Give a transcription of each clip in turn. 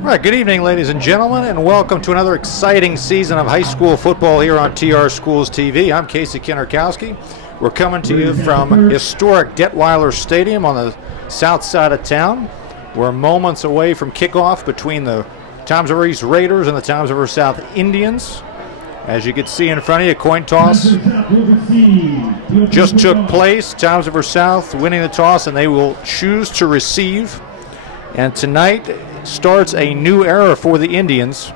All right, good evening, ladies and gentlemen, and welcome to another exciting season of high school football here on TRSTV. I'm Casey Kinnerkowski. We're coming to you from historic Detweiler Stadium on the south side of town. We're moments away from kickoff between the Toms River East Raiders and the Toms River South Indians. As you can see in front of you, coin toss just took place. Toms River South winning the toss, and they will choose to receive. And tonight starts a new era for the Indians.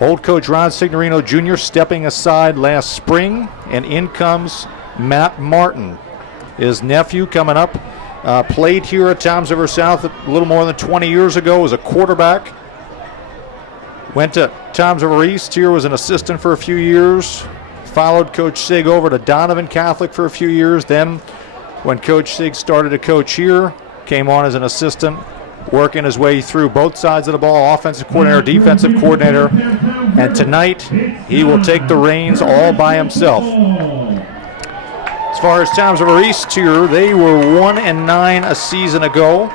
Old coach Ron Signorino Jr. stepping aside last spring, and in comes Matt Martin. His nephew coming up, played here at Toms River South a little more than 20 years ago as a quarterback. Went to Toms River East here, was an assistant for a few years. Followed Coach Sig over to Donovan Catholic for a few years. Then when Coach Sig started to coach here, came on as an assistant, working his way through both sides of the ball, offensive coordinator, defensive coordinator, and tonight he will take the reins all by himself. As far as Toms River East here, they were 1-9 a season ago,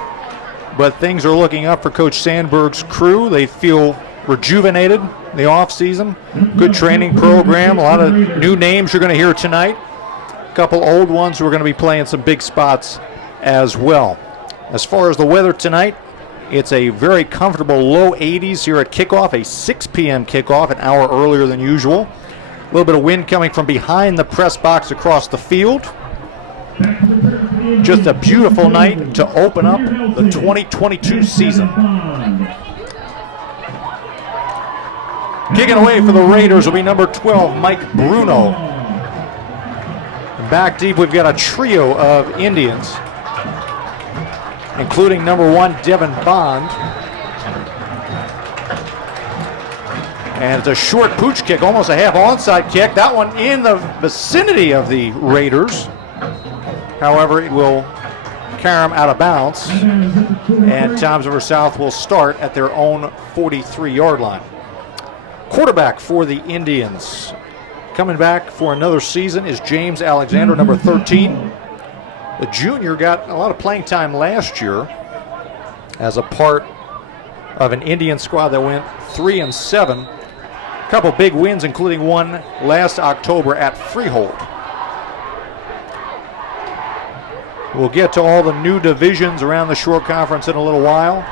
but things are looking up for Coach Sandberg's crew. They feel rejuvenated in the offseason. Good training program, a lot of new names you're going to hear tonight. A couple old ones who are going to be playing some big spots as well. As far as the weather tonight, it's a very comfortable low 80s here at kickoff, a 6 p.m. kickoff, an hour earlier than usual. A little bit of wind coming from behind the press box across the field. Just a beautiful night to open up the 2022 season. Kicking away for the Raiders will be number 12, Mike Bruno. And back deep, we've got a trio of Indians, including number 1, Devin Bond. And it's a short pooch kick, almost a half onside kick. That one in the vicinity of the Raiders. However, it will carry them out of bounds. And Toms River South will start at their own 43-yard line. Quarterback for the Indians, coming back for another season, is James Alexander, number 13. The junior got a lot of playing time last year as a part of an Indian squad that went 3-7. A couple big wins, including one last October at Freehold. We'll get to all the new divisions around the Shore Conference in a little while.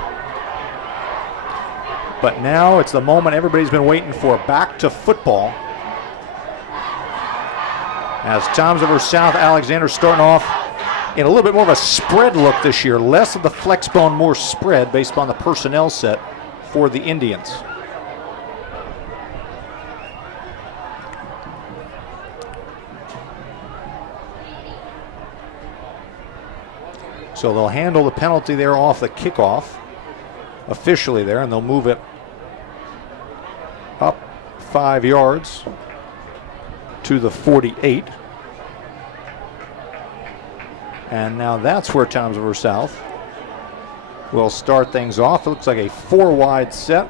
But now it's the moment everybody's been waiting for, back to football. As Toms River South, Alexander starting off in a little bit more of a spread look this year. Less of the flex bone, more spread based upon the personnel set for the Indians. So they'll handle the penalty there off the kickoff, officially there, and they'll move it up 5 yards to the 48. And now that's where Toms River South will start things off. It looks like a 4-wide set.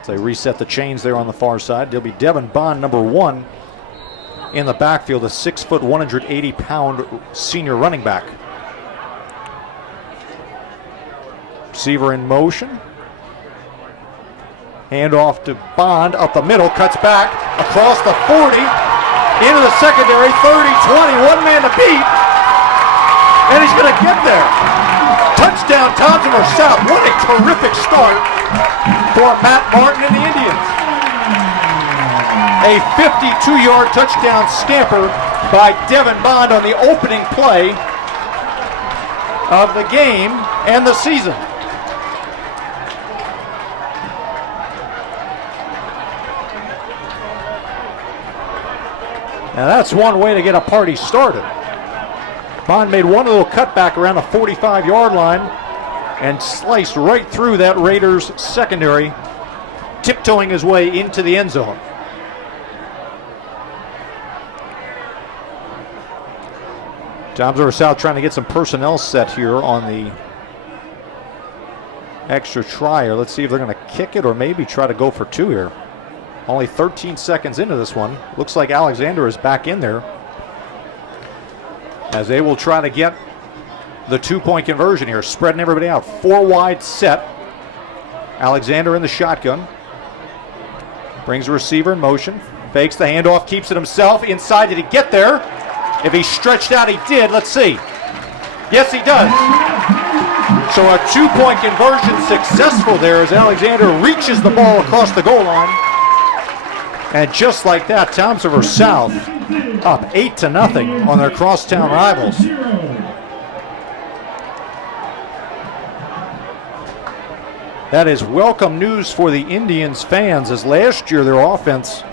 As they reset the chains there on the far side, there'll be Devin Bond, number 1, in the backfield, a 6-foot, 180-pound senior running back. Receiver in motion. Hand off to Bond, up the middle, cuts back, across the 40, into the secondary, 30, 20, one man to beat, and he's going to get there. Touchdown, Toms River South. What a terrific start for Matt Martin and the Indians. A 52-yard touchdown scamper by Devin Bond on the opening play of the game and the season. Now that's one way to get a party started. Bond made one little cutback around the 45-yard line and sliced right through that Raiders secondary, tiptoeing his way into the end zone. Toms River South trying to get some personnel set here on the extra try here. Let's see if they're going to kick it or maybe try to go for 2 here. Only 13 seconds into this one. Looks like Alexander is back in there, as they will try to get the 2-point conversion here, spreading everybody out. 4 wide set. Alexander in the shotgun. Brings the receiver in motion. Fakes the handoff, keeps it himself. Inside, did he get there? If he stretched out, he did. Let's see. Yes, he does. So a 2-point conversion successful there as Alexander reaches the ball across the goal line. And just like that, Toms River South up 8-0 on their crosstown rivals. That is welcome news for the Indians fans, as last year their offense,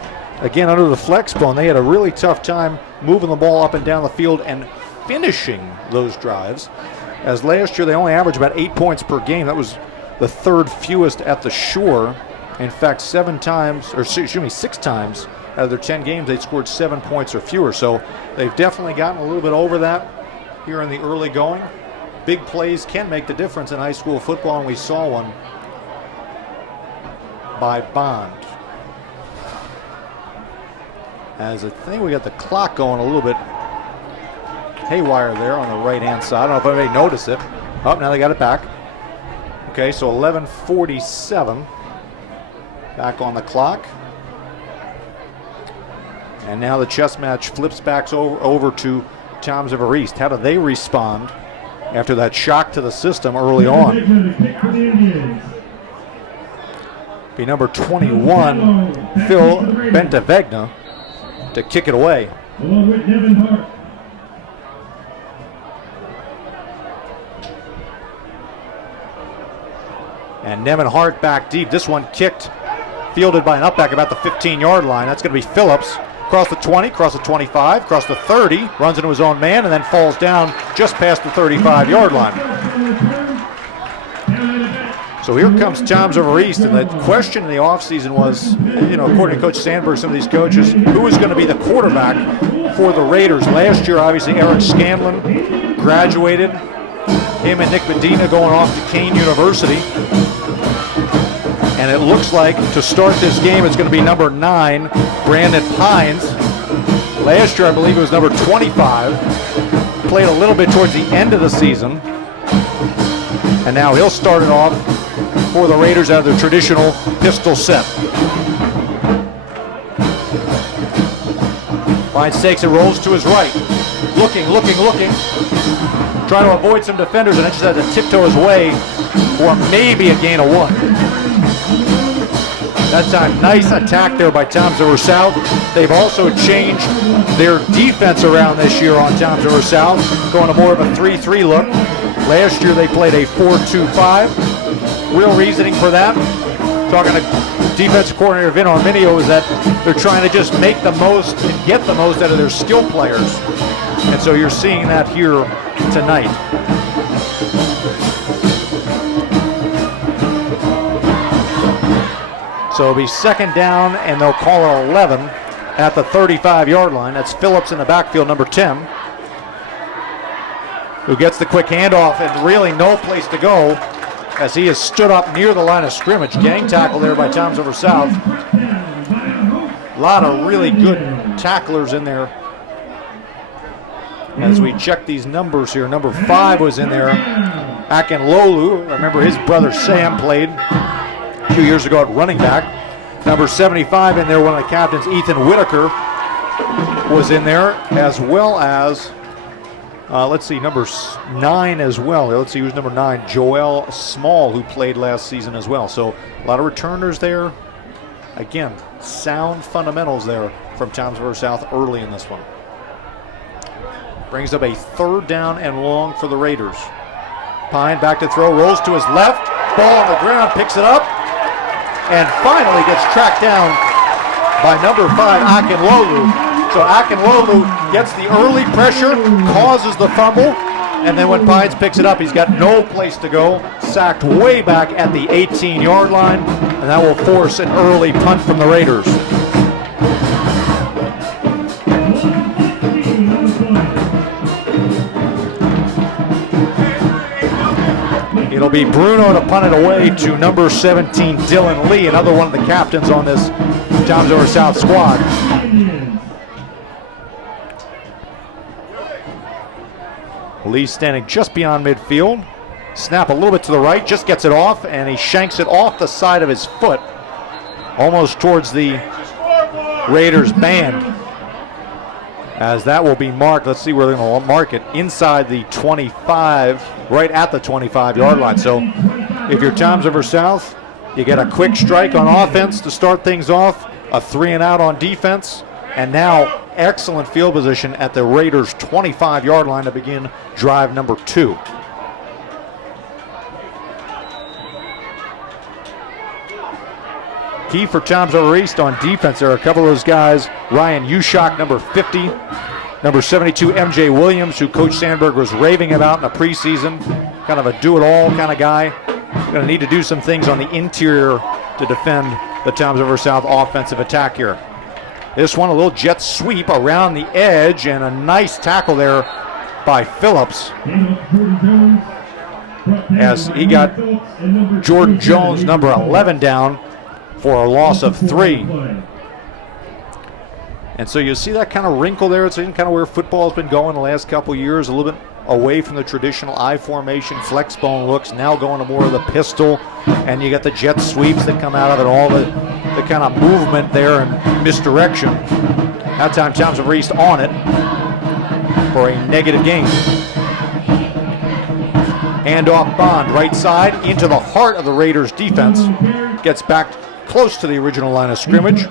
again under the flex bone, they had a really tough time moving the ball up and down the field and finishing those drives. As last year they only averaged about 8 points per game. That was the third fewest at the Shore. In fact, 6 times out of their 10 games they scored 7 points or fewer. So they've definitely gotten a little bit over that here in the early going. Big plays can make the difference in high school football, and we saw one by Bond. As I think we got the clock going a little bit haywire there on the right-hand side. I don't know if anybody noticed it. Oh, now they got it back. Okay, so 11:47 back on the clock. And now the chess match flips back over to Toms River East. How do they respond after that shock to the system early on? Be number 21, Phil Bentavegna, to kick it away. And Nevin Hart back deep. This one kicked, fielded by an upback about the 15-yard line. That's going to be Phillips. Across the 20, across the 25, across the 30, runs into his own man, and then falls down just past the 35-yard line. So here comes Toms River East, and the question in the offseason was, according to Coach Sandberg, some of these coaches, who is going to be the quarterback for the Raiders? Last year, obviously, Eric Scanlon graduated. Him and Nick Medina going off to Kane University. And it looks like to start this game, it's going to be number 9, Brandon Pines. Last year, I believe it was number 25. Played a little bit towards the end of the season. And now he'll start it off for the Raiders out of their traditional pistol set. Pines takes it, rolls to his right. Looking. Trying to avoid some defenders, and then just has to tiptoe his way for maybe a gain of 1. That time, nice attack there by Toms River South. They've also changed their defense around this year on Toms River South, going to more of a 3-3 look. Last year they played a 4-2-5. Real reasoning for that, talking to defensive coordinator Vin Arminio, is that they're trying to just make the most and get the most out of their skill players. And so you're seeing that here tonight. So it'll be second down, and they'll call it 11 at the 35-yard line. That's Phillips in the backfield, number 10, who gets the quick handoff and really no place to go as he is stood up near the line of scrimmage. Gang tackle there by Toms River South. A lot of really good tacklers in there. As we check these numbers here, number 5 was in there. Akinlolu, I remember his brother Sam played 2 years ago at running back. Number 75 in there, one of the captains, Ethan Whitaker, was in there, as well as, number 9 as well. Let's see who's number 9, Joel Small, who played last season as well. So a lot of returners there. Again, sound fundamentals there from Toms River South early in this one. Brings up a 3rd down and long for the Raiders. Pine back to throw, rolls to his left, ball on the ground, picks it up, and finally gets tracked down by number 5, Akinlolu. So Akinlolu gets the early pressure, causes the fumble, and then when Pines picks it up, he's got no place to go. Sacked way back at the 18-yard line, and that will force an early punt from the Raiders. It'll be Bruno to punt it away to number 17, Dylan Lee, another one of the captains on this Toms River South squad. Lee standing just beyond midfield. Snap a little bit to the right, just gets it off, and he shanks it off the side of his foot, almost towards the Raiders band. As that will be marked, let's see where they're going to mark it, inside the 25, right at the 25-yard line. So if you're Toms River South, you get a quick strike on offense to start things off, a 3-and-out on defense, and now excellent field position at the Raiders' 25-yard line to begin drive number 2. Key for Toms River East on defense. There are a couple of those guys. Ryan Ushak, number 50. Number 72, MJ Williams, who Coach Sandberg was raving about in the preseason. Kind of a do-it-all kind of guy. Going to need to do some things on the interior to defend the Toms River South offensive attack here. This one, a little jet sweep around the edge, and a nice tackle there by Phillips. As he got Jordan Jones, number 11, down for a loss of 3. And so you see that kind of wrinkle there. It's in kind of where football has been going the last couple years, a little bit away from the traditional I formation, flex bone looks, now going to more of the pistol, and you got the jet sweeps that come out of it, all the kind of movement there and misdirection. That time Toms River East on it for a negative gain. Handoff Bond, right side, into the heart of the Raiders defense. Gets back close to the original line of scrimmage.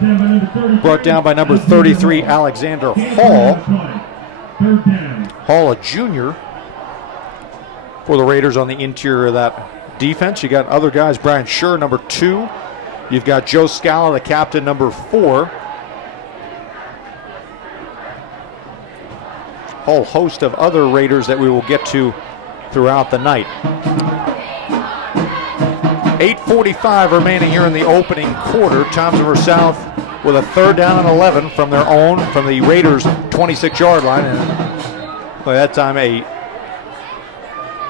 Brought down by number 33, Alexander Hall. Hall, a junior for the Raiders on the interior of that defense. You got other guys, Brian Schur, number 2. You've got Joe Scala, the captain, number 4. Whole host of other Raiders that we will get to throughout the night. 8:45 remaining here in the opening quarter. Toms River South with a 3rd down and 11 from their own, from the Raiders' 26-yard line. And by that time, a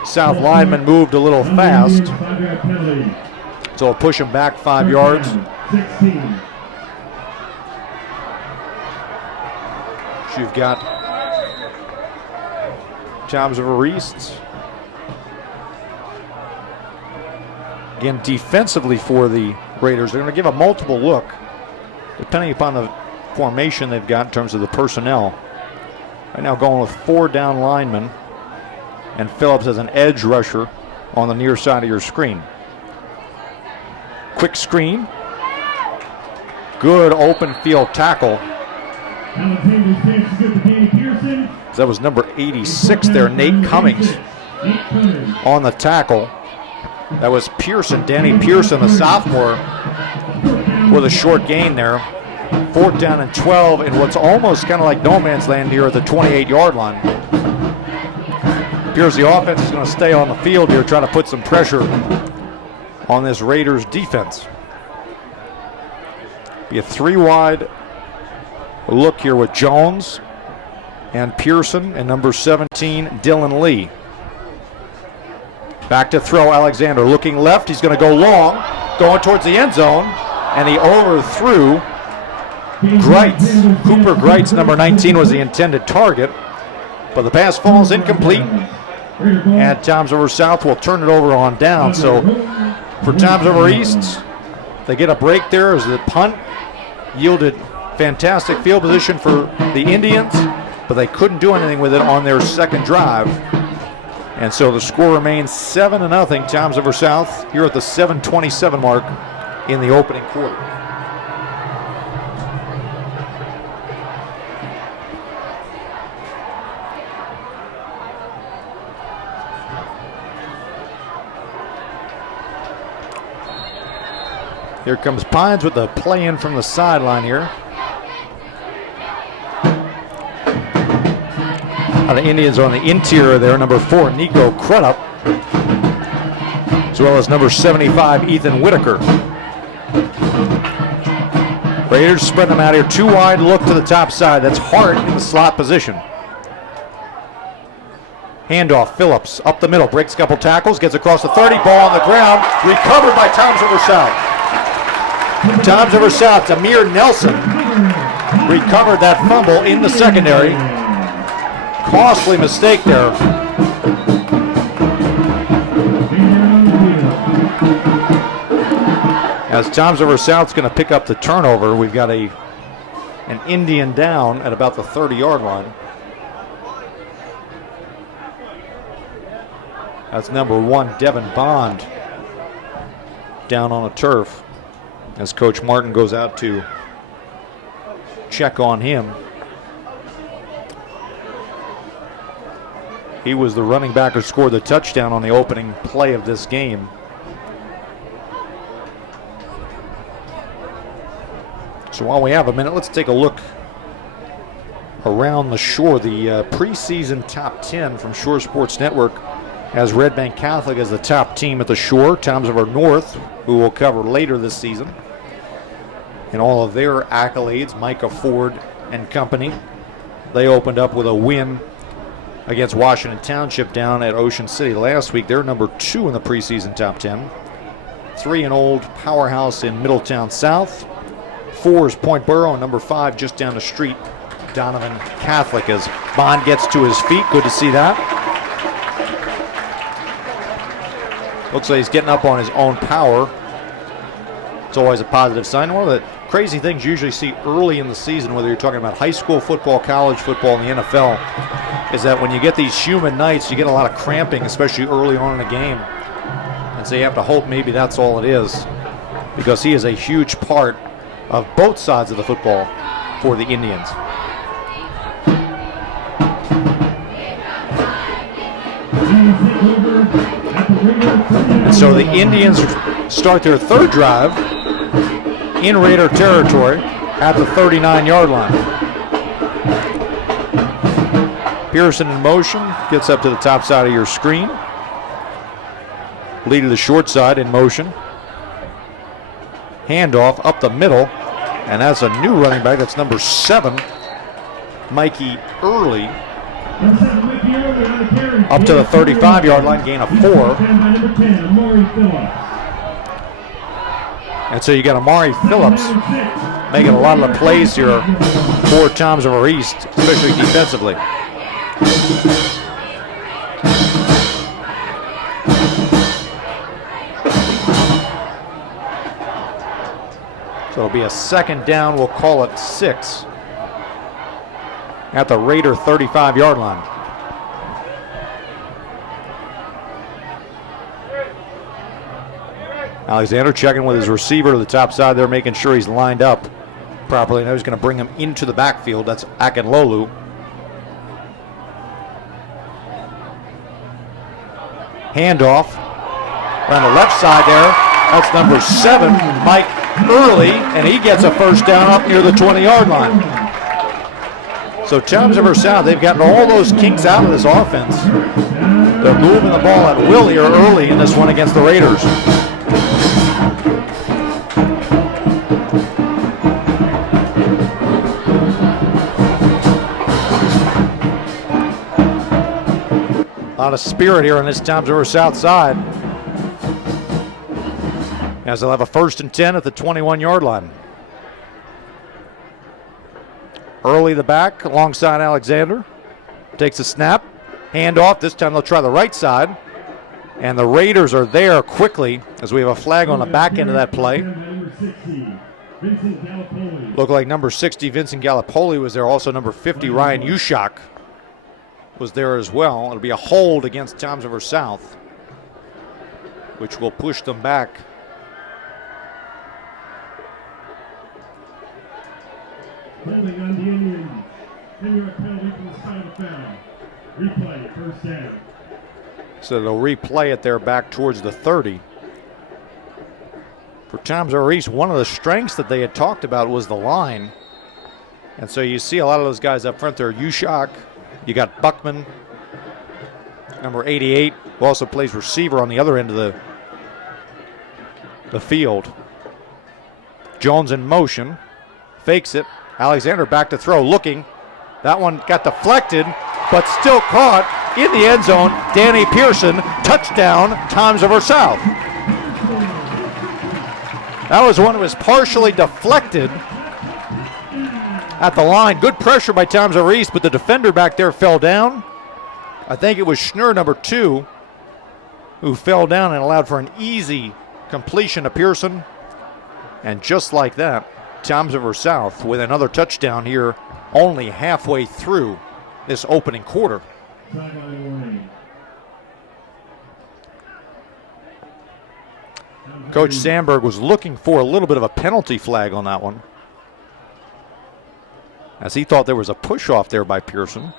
South lineman moved a little fast, so it'll push him back 5 yards. So you've got Toms River East. Again, defensively for the Raiders, they're going to give a multiple look, depending upon the formation they've got in terms of the personnel. Right now going with 4 down linemen, and Phillips as an edge rusher on the near side of your screen. Quick screen. Good open field tackle. That was number 86 there, Nate Cummings, on the tackle. That was Pearson, Danny Pearson, the sophomore, with a short gain there. 4th down and 12 in what's almost kind of like no man's land here at the 28-yard line. Appears the offense is going to stay on the field here, trying to put some pressure on this Raiders defense. Be a 3-wide look here with Jones and Pearson and number 17, Dylan Lee. Back to throw, Alexander looking left. He's going to go long, going towards the end zone, and he overthrew Greitz. Cooper Greitz, number 19, was the intended target, but the pass falls incomplete, and Toms River South will turn it over on down. So for Toms River East, they get a break there as the punt yielded fantastic field position for the Indians, but they couldn't do anything with it on their second drive. And so the score remains 7-0, Toms River South, here at the 7:27 mark in the opening quarter. Here comes Pines with the play in from the sideline here. The Indians are on the interior there. Number 4, Nico Crudup, as well as number 75, Ethan Whitaker. Raiders spread them out here. 2 wide look to the top side. That's Hart in the slot position. Handoff, Phillips up the middle, breaks a couple tackles, gets across the 30, ball on the ground, recovered by Toms River South. Toms River South, Amir Nelson recovered that fumble in the secondary. Costly mistake there As Toms River South's going to pick up the turnover, we've got an Indian down at about the 30-yard line. That's number 1, Devin Bond, down on the turf as Coach Martin goes out to check on him. He was the running back who scored the touchdown on the opening play of this game. So while we have a minute, let's take a look around the shore. The preseason top 10 from Shore Sports Network has Red Bank Catholic as the top team at the Shore. Toms River North, who we'll cover later this season, and all of their accolades, Micah Ford and company. They opened up with a win against Washington Township down at Ocean City last week. They're number 2 in the preseason top 10. 3 an old powerhouse in Middletown South. 4 is Point Borough, and number 5 just down the street, Donovan Catholic, as Bond gets to his feet. Good to see that. Looks like he's getting up on his own power. It's always a positive sign. One of the crazy things you usually see early in the season, whether you're talking about high school football, college football, and the NFL, is that when you get these humid nights, you get a lot of cramping, especially early on in the game. And so you have to hope maybe that's all it is, because he is a huge part of both sides of the football for the Indians. And so the Indians start their third drive in Raider territory at the 39-yard line. Pearson in motion, gets up to the top side of your screen. Lead to the short side in motion. Handoff up the middle, and that's a new running back. That's number 7, Mikey Early. Up to the 35-yard line, gain of 4. And so you got Amari Phillips making a lot of the plays here for Toms River East, especially defensively. So it'll be a second down, we'll call it 6, at the Raider 35-yard line. Alexander checking with his receiver to the top side there, making sure he's lined up properly. Now he's going to bring him into the backfield. That's Akinlolu. Handoff around the left side there. That's number 7, Mike Early, and he gets a first down up near the 20-yard line. So Toms River South, they've gotten all those kinks out of this offense. They're moving the ball at will here early in this one against the Raiders. A lot of spirit here on this Toms River South side, as they'll have a 1st and 10 at the 21-yard line. Early the back alongside Alexander. Takes a snap. Handoff. This time they'll try the right side. And the Raiders are there quickly as we have a flag on the back end of that play. Looked like number 60, Vincent Gallipoli, was there. Also number 50, Ryan Ushak, was there as well. It'll be a hold against Toms River South, which will push them back. Holding on the Indians. Penalty from the side of the foul. Replay, first down. So they'll replay it there back towards the 30. For Toms River East, one of the strengths that they had talked about was the line. And so you see a lot of those guys up front there. Ushak, you got Buckman, number 88, who also plays receiver on the other end of the field. Jones in motion, fakes it. Alexander back to throw, looking. That one got deflected, but still caught in the end zone. Danny Pearson, touchdown, Toms River South. That was one that was partially deflected at the line. Good pressure by Toms River East, but the defender back there fell down. I think it was Schnur, number 2, who fell down and allowed for an easy completion to Pearson. And just like that, Toms River South with another touchdown here only halfway through this opening quarter. Coach Sandberg was looking for a little bit of a penalty flag on that one, as he thought there was a push off there by Pearson.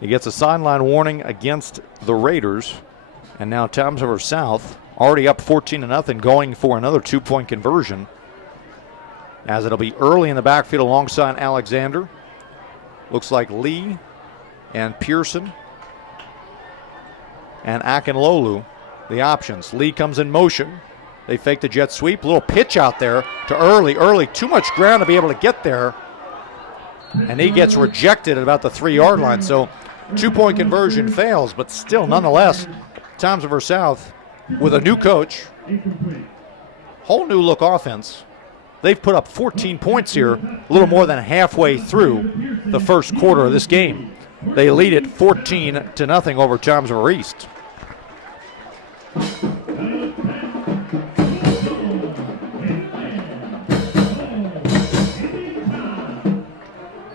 He gets a sideline warning against the Raiders, and now Toms River South already up 14-0, going for another 2-point conversion, as it'll be early in the backfield alongside Alexander. Looks like Lee and Pearson and Akinlolu, the options. Lee comes in motion. They fake the jet sweep. Little pitch out there to Early. Too much ground to be able to get there. And he gets rejected at about the 3-yard line. So 2-point conversion fails, but still, nonetheless, Toms River South with a new coach, whole new look offense. They've put up 14 points here, a little more than halfway through the first quarter of this game. They lead it 14-0 over Toms River East.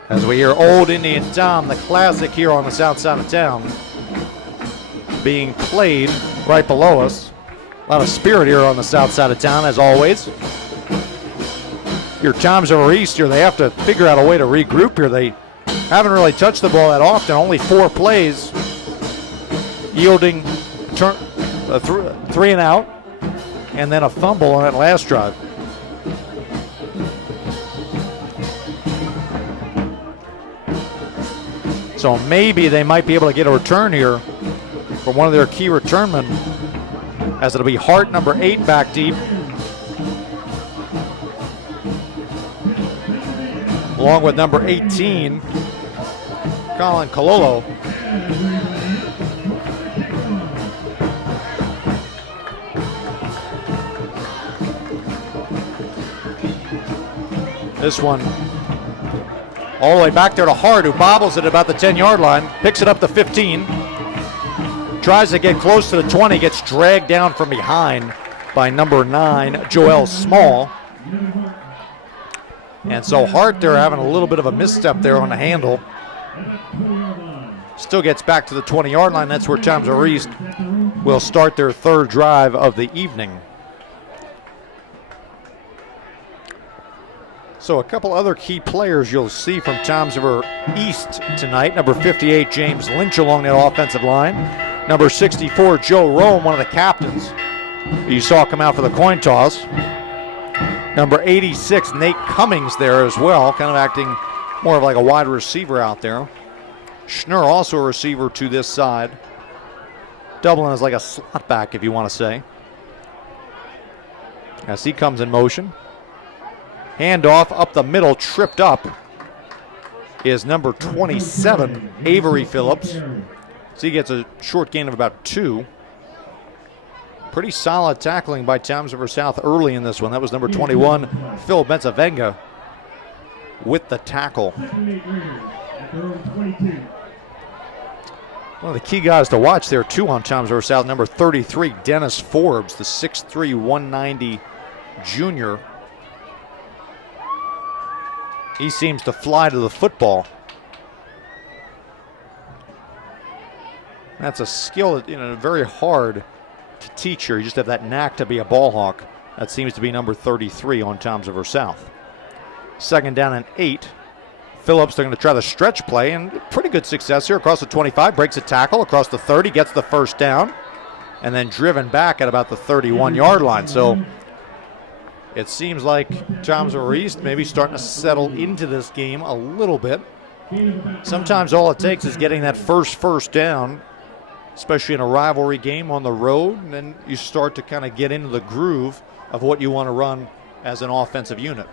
As we hear Old Indian Tom, the classic here on the south side of town, being played right below us. A lot of spirit here on the south side of town, as always. Your Toms River East here, they have to figure out a way to regroup here. They haven't really touched the ball that often, only 4 plays, yielding 3 and out, and then a fumble on that last drive. So maybe they might be able to get a return here from one of their key returnmen, as it'll be Hart, number 8, back deep, along with number 18, Colin Cololo. This one all the way back there to Hart, who bobbles it about the 10-yard line, picks it up to 15, tries to get close to the 20, gets dragged down from behind by number 9, Joel Small. And so Hart there having a little bit of a misstep there on the handle. Still gets back to the 20-yard line. That's where Toms River East will start their 3rd drive of the evening. So a couple other key players you'll see from Toms River East tonight. Number 58, James Lynch, along that offensive line. Number 64, Joe Rome, one of the captains you saw come out for the coin toss. Number 86, Nate Cummings there as well, kind of acting more of like a wide receiver out there. Schnurr, also a receiver to this side. Doubling as like a slot back, if you want to say. As he comes in motion. Handoff up the middle, tripped up, is number 27, Avery Phillips. So he gets a short gain of about 2. Pretty solid tackling by Toms River South early in this one. That was number 21, Phil Benzavenga, with the tackle. One of the key guys to watch there, too, on Toms River South, number 33, Dennis Forbes, the 6'3", 190 junior. He seems to fly to the football. That's a skill that, very hard to teach here. You just have that knack to be a ball hawk. That seems to be number 33 on Toms River South. 2nd down and 8. Phillips, they're going to try the stretch play, and pretty good success here across the 25. Breaks a tackle across the 30, gets the 1st down, and then driven back at about the 31-yard line. So it seems like Toms River East maybe starting to settle into this game a little bit. Sometimes all it takes is getting that first down, especially in a rivalry game on the road, and then you start to kind of get into the groove of what you want to run as an offensive unit.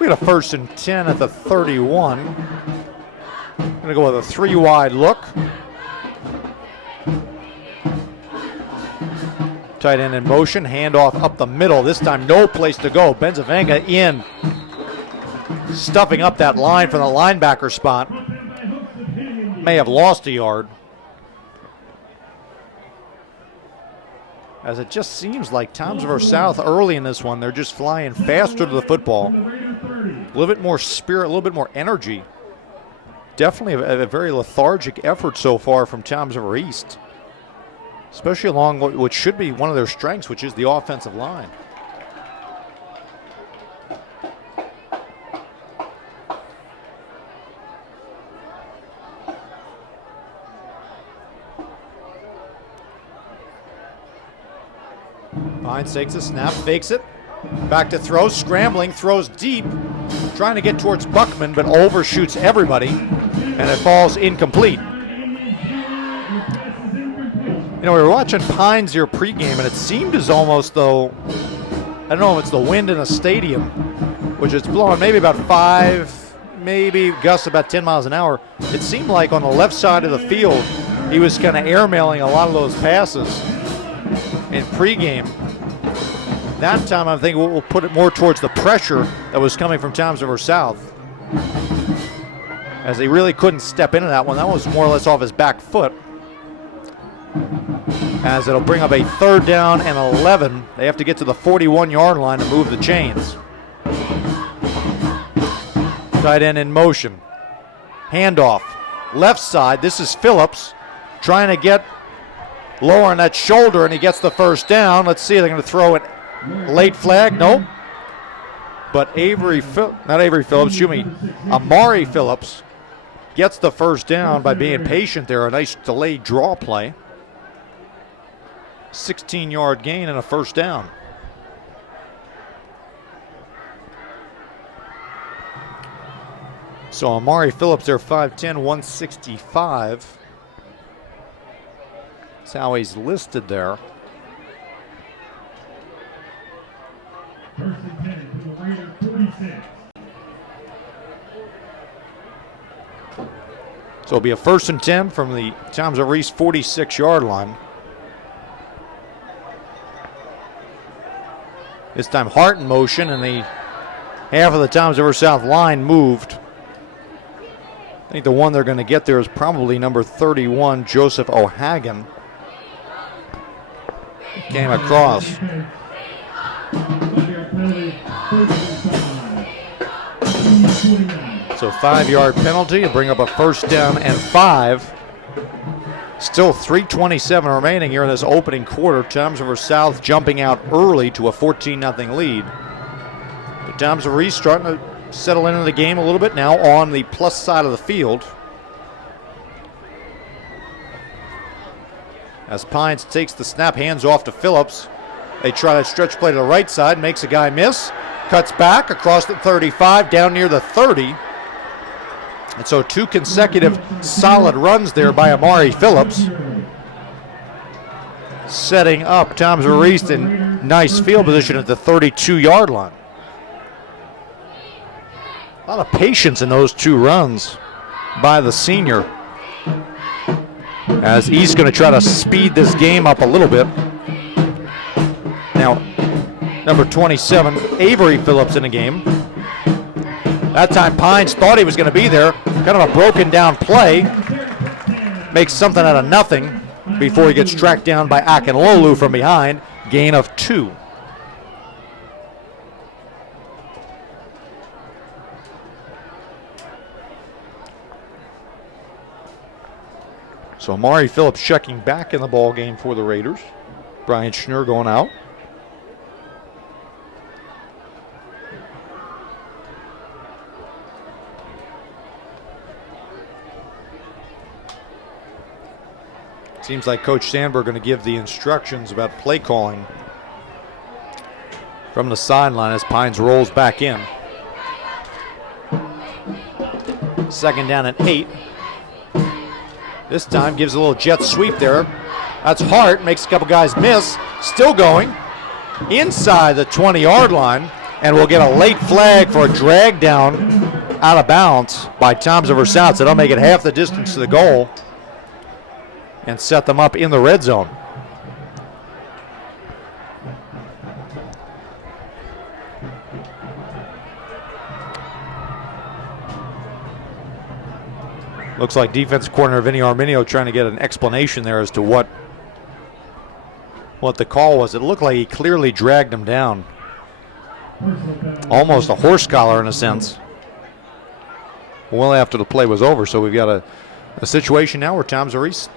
We got a 1st and 10 at the 31. Going to go with a 3-wide look. Tight end in motion, handoff up the middle. This time no place to go. Benzavenga in, stuffing up that line from the linebacker spot. May have lost a yard. As it just seems like Tomsriver South early in this one, they're just flying faster to the football. A little bit more spirit, a little bit more energy. Definitely a very lethargic effort so far from Tomsriver East, especially along what should be one of their strengths, which is the offensive line. Pines takes a snap, fakes it, back to throw, scrambling, throws deep, trying to get towards Buckman, but overshoots everybody, and it falls incomplete. You know, we were watching Pines here pregame, and it seemed as almost though, I don't know if it's the wind in the stadium, which is blowing maybe about 5, maybe gusts about 10 miles an hour. It seemed like on the left side of the field, he was kind of airmailing a lot of those passes in pregame. That time, I think we'll put it more towards the pressure that was coming from Tomsriver South, as he really couldn't step into that one. That was more or less off his back foot. As it'll bring up a 3rd down and 11. They have to get to the 41-yard line to move the chains. Tight end in motion. Handoff. Left side. This is Phillips trying to get lower on that shoulder, and he gets the 1st down. Let's see if they're going to throw it. Late flag. Nope. But Amari Phillips gets the 1st down by being patient there. A nice delayed draw play. 16-yard gain and a 1st down. So Amari Phillips there, 5'10", 165. That's how he's listed there. 1st and 10 to the Raider 46. So it'll be a 1st and 10 from the Tomsriver East 46-yard line. This time Hart in motion, and the half of the Tomsriver South line moved. I think the one they're going to get there is probably number 31, Joseph O'Hagan. Came across. So 5-yard penalty to bring up a 1st down and 5. Still 3:27 remaining here in this opening quarter. Tomsriver South jumping out early to a 14-0 lead. But Tomsriver East starting to settle into the game a little bit now on the plus side of the field. As Pines takes the snap, hands off to Phillips. They try to stretch play to the right side, makes a guy miss, cuts back across the 35, down near the 30. And so 2 consecutive solid runs there by Amari Phillips, setting up Tomsriver East in nice field position at the 32-yard line. A lot of patience in those 2 runs by the senior, as he's going to try to speed this game up a little bit. Now, number 27, Avery Phillips in the game. That time Pines thought he was going to be there. Kind of a broken down play. Makes something out of nothing before he gets tracked down by Akinlolu from behind. Gain of 2. So Amari Phillips checking back in the ball game for the Raiders. Brian Schnur going out. Seems like Coach Sandberg going to give the instructions about play calling from the sideline as Pines rolls back in. 2nd down and 8. This time gives a little jet sweep there. That's Hart, makes a couple guys miss. Still going inside the 20-yard line, and we'll get a late flag for a drag down out of bounds by Tomsriver South. So they'll make it half the distance to the goal and set them up in the red zone. Looks like defensive coordinator Vinny Arminio trying to get an explanation there as to what the call was. It looked like he clearly dragged him down. Almost a horse collar in a sense. Well after the play was over, so we've got a situation now where Thompson East,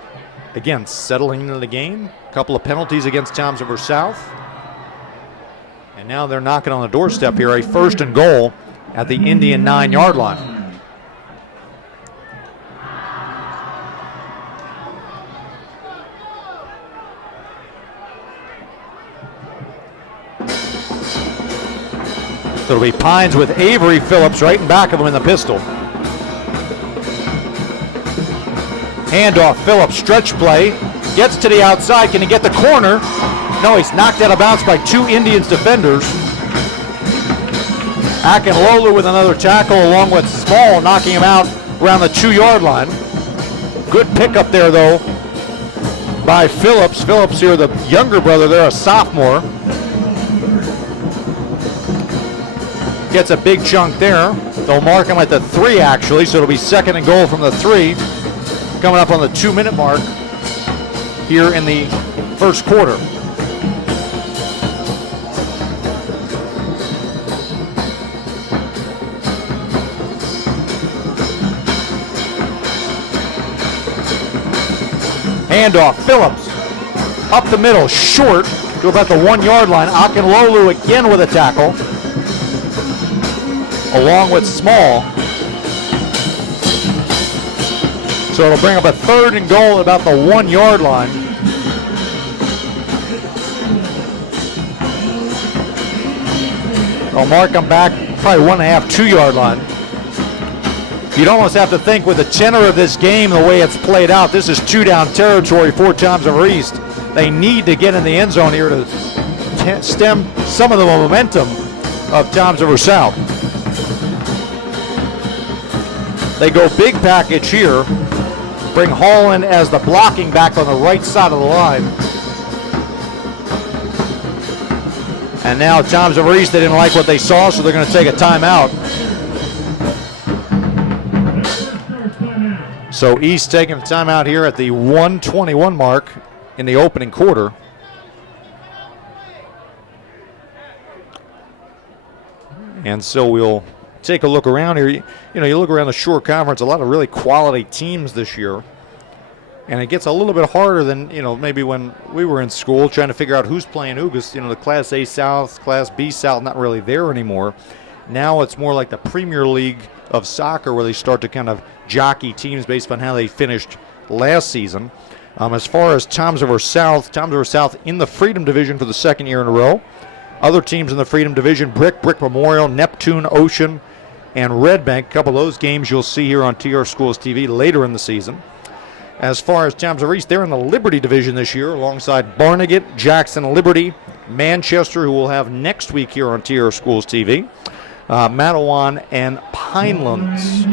again, settling into the game. A couple of penalties against Thompson South. And now they're knocking on the doorstep here, a 1st and goal at the Indian 9-yard line. So it'll be Pines with Avery Phillips right in back of him in the pistol. Handoff, Phillips, stretch play. Gets to the outside. Can he get the corner? No, he's knocked out of bounds by 2 Indians defenders. Akinlolu with another tackle along with Small, knocking him out around the 2-yard line. Good pickup there, though, by Phillips. Phillips here, the younger brother there, a sophomore. Gets a big chunk there. They'll mark him at the 3, actually, so it'll be 2nd and goal from the 3. Coming up on the 2-minute mark here in the first quarter. Handoff, Phillips up the middle, short to about the 1-yard line. Akinlolu again with a tackle, along with Small. So it'll bring up a 3rd and goal at about the 1-yard line. They'll mark them back probably 1.5, 2-yard line. You'd almost have to think with the tenor of this game, the way it's played out, this is 2-down territory for Thompson East. They need to get in the end zone here to stem some of the momentum of Thompson South. They go big package here. Bring Hall in as the blocking back on the right side of the line. And now Thompson East, they didn't like what they saw, so they're going to take a timeout. So East taking a timeout here at the 1:21 mark in the opening quarter. And so we'll take a look around here. You look around the Shore Conference, a lot of really quality teams this year. And it gets a little bit harder than, maybe when we were in school trying to figure out who's playing who, because, the Class A South, Class B South, not really there anymore. Now it's more like the Premier League of soccer where they start to kind of jockey teams based on how they finished last season. As far as Thompson South in the Freedom Division for the 2nd year in a row. Other teams in the Freedom Division, Brick Memorial, Neptune, Ocean, and Red Bank. A couple of those games you'll see here on TR Schools TV later in the season. As far as Thompson East, they're in the Liberty Division this year alongside Barnegat, Jackson Liberty, Manchester, who we'll have next week here on TR Schools TV, Matawan, and Pinelands.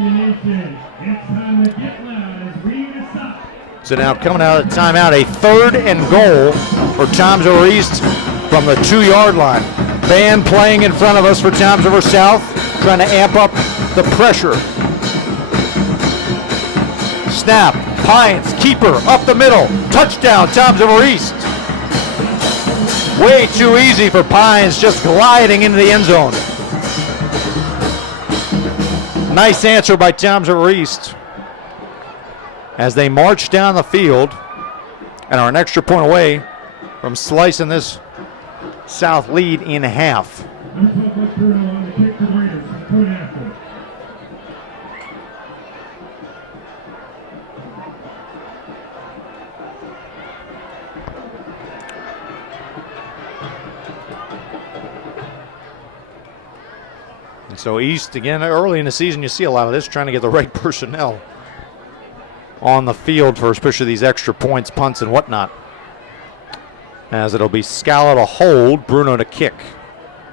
So now coming out of the timeout, a 3rd and goal for Thompson East from the 2-yard line. Band playing in front of us for Thompson South, trying to amp up the pressure. Snap, Pines, keeper, up the middle, touchdown, Thompson East. Way too easy for Pines, just gliding into the end zone. Nice answer by Thompson East as they march down the field and are an extra point away from slicing this South lead in half. And so East, again, early in the season, you see a lot of this, trying to get the right personnel on the field for especially these extra points, punts, and whatnot. As it'll be Scala to hold, Bruno to kick.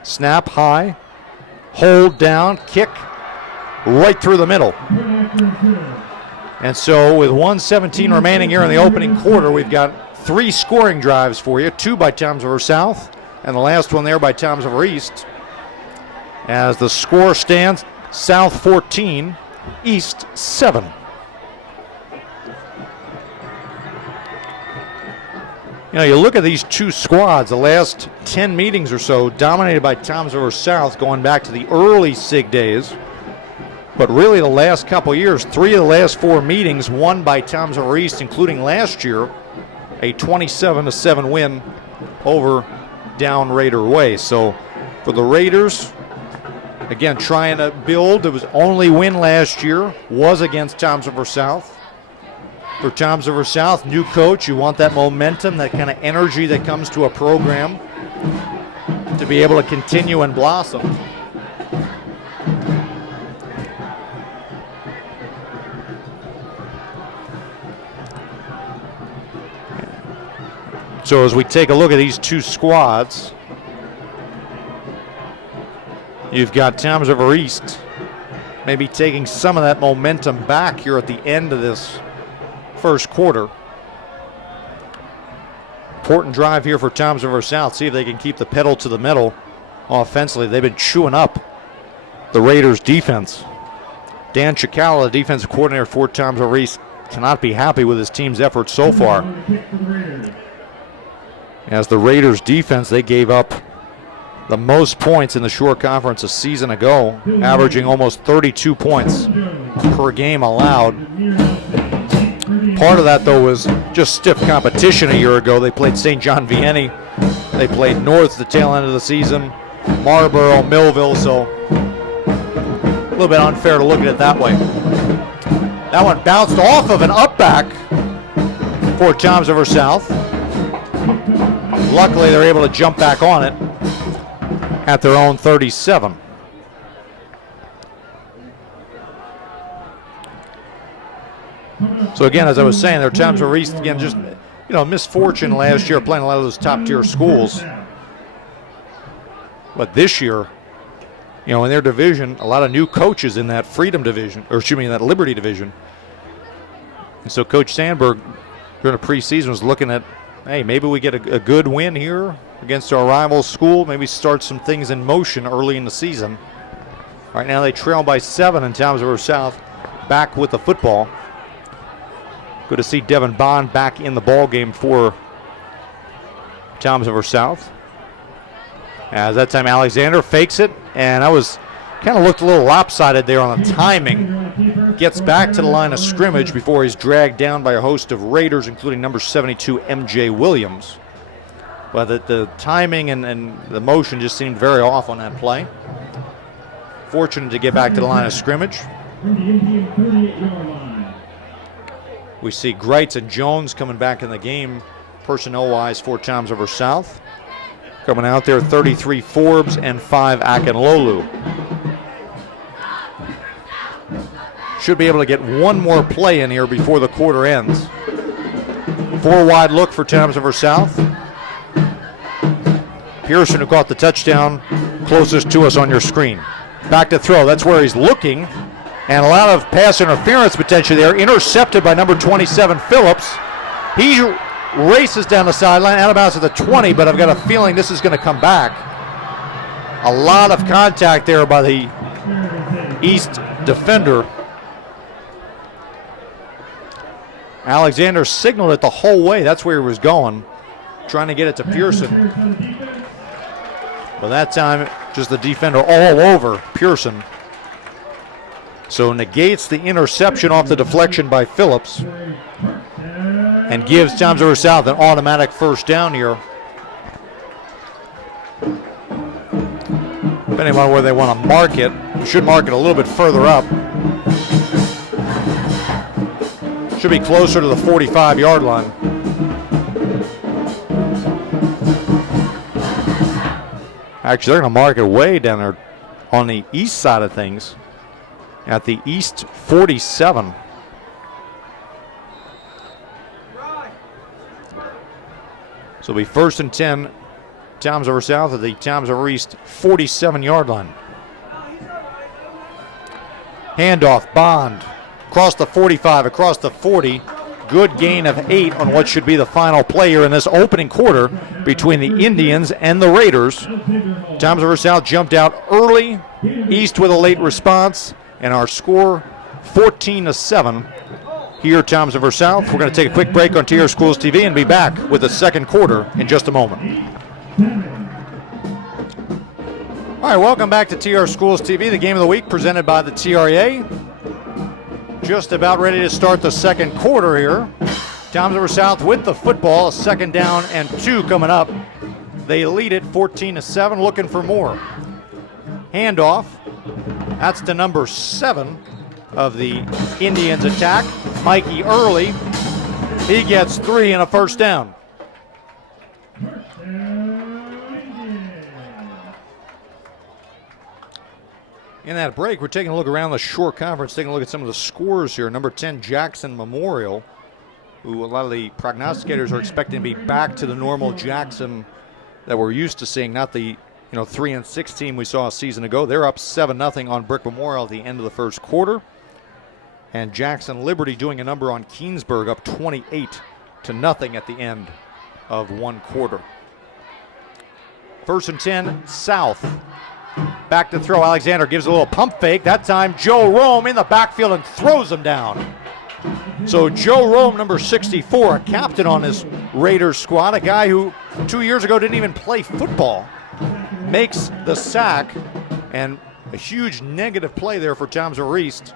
Snap high, hold down, kick right through the middle. And so with 1:17 remaining here in the opening quarter, we've got 3 scoring drives for you. 2 by Thompson South, And the last one there by Toms River East. As the score stands, South 14, East 7. You know, you look at these two squads, the last 10 meetings or so, dominated by Toms River South, going back to the early SIG days. But really the last couple years, 3 of the last 4 meetings won by Toms River East, including last year, a 27-7 win over down Raider way. So for the Raiders, again, trying to build. It was only win last year, was against Toms River South. For Toms River South, new coach, you want that momentum, that kind of energy that comes to a program to be able to continue and blossom. So as we take a look at these two squads, you've got Toms River East maybe taking some of that momentum back here at the end of this first quarter. Important drive here for Toms River South. See if they can keep the pedal to the metal offensively. They've been chewing up the Raiders' defense. Dan Chicala, the defensive coordinator for Toms River East, cannot be happy with his team's efforts so far. As the Raiders' defense, they gave up the most points in the Shore Conference a season ago, averaging almost 32 points per game allowed. Part of that, though, was just stiff competition a year ago. They played St. John Vianney. They played North the tail end of the season, Marlboro, Millville, so a little bit unfair to look at it that way. That one bounced off of an up back for Toms River South. Luckily, they're able to jump back on it at their own 37. So again, as I was saying, their Toms River East, again, just, you know, misfortune last year playing a lot of those top-tier schools. But this year, you know, in their division, a lot of new coaches in that Freedom division, or excuse me, in that Liberty division. And so Coach Sandberg, during the preseason, was looking at, hey, maybe we get a good win here against our rival school, maybe start some things in motion early in the season. Right now they trail by 7 in Toms River South, back with the football. Good to see Devin Bond back in the ball game for Toms River South. As that time Alexander fakes it, and I was kind of looked a little lopsided there on the timing. Gets back to the line of scrimmage before he's dragged down by a host of Raiders, including number 72, MJ Williams. But the timing and the motion just seemed very off on that play. Fortunate to get back to the line of scrimmage. We see Greitz and Jones coming back in the game, personnel-wise, for Toms River South. Coming out there, 33 Forbes and 5 Akinlolu. Should be able to get one more play in here before the quarter ends. 4 wide look for Toms River South. Pearson, who caught the touchdown, closest to us on your screen. Back to throw, that's where he's looking. And a lot of pass interference potentially there. Intercepted by number 27, Phillips. He races down the sideline, out of bounds at the 20, but I've got a feeling this is going to come back. A lot of contact there by the East defender. Alexander signaled it the whole way. That's where he was going, trying to get it to Pearson. But that time, just the defender all over Pearson. So negates the interception off the deflection by Phillips and gives Toms River South an automatic first down here. Depending on where they want to mark it, we should mark it a little bit further up. Should be closer to the 45-yard line. Actually, they're going to mark it way down there on the east side of things at the East 47. So it'll be 1st and 10, Toms River South at the Toms River East 47-yard line. Handoff, Bond, across the 45, across the 40, good gain of 8 on what should be the final play here in this opening quarter between the Indians and the Raiders. Toms River South jumped out early, East with a late response, and our score 14-7 here at Toms River South. We're going to take a quick break on TR Schools TV and be back with the second quarter in just a moment. All right, welcome back to TR Schools TV, the game of the week presented by the TREA. Just about ready to start the second quarter here. Toms River South with the football, a 2nd down and 2 coming up. They lead it 14-7, looking for more. Handoff. That's to number 7 of the Indians attack, Mikey Early. He gets 3 and a first down. In that break, we're taking a look around the Shore Conference, taking a look at some of the scores here. Number 10, Jackson Memorial, who a lot of the prognosticators are expecting to be back to the normal Jackson that we're used to seeing, not the 3-6 team we saw a season ago. They're up 7-0 on Brick Memorial at the end of the first quarter. And Jackson Liberty doing a number on Keensburg, up 28-0 at the end of one quarter. 1st and 10, South. Back to throw. Alexander gives a little pump fake. That time, Joe Rome in the backfield and throws him down. So Joe Rome, number 64, a captain on this Raiders squad, a guy who 2 years ago didn't even play football, makes the sack, and a huge negative play there for Toms River East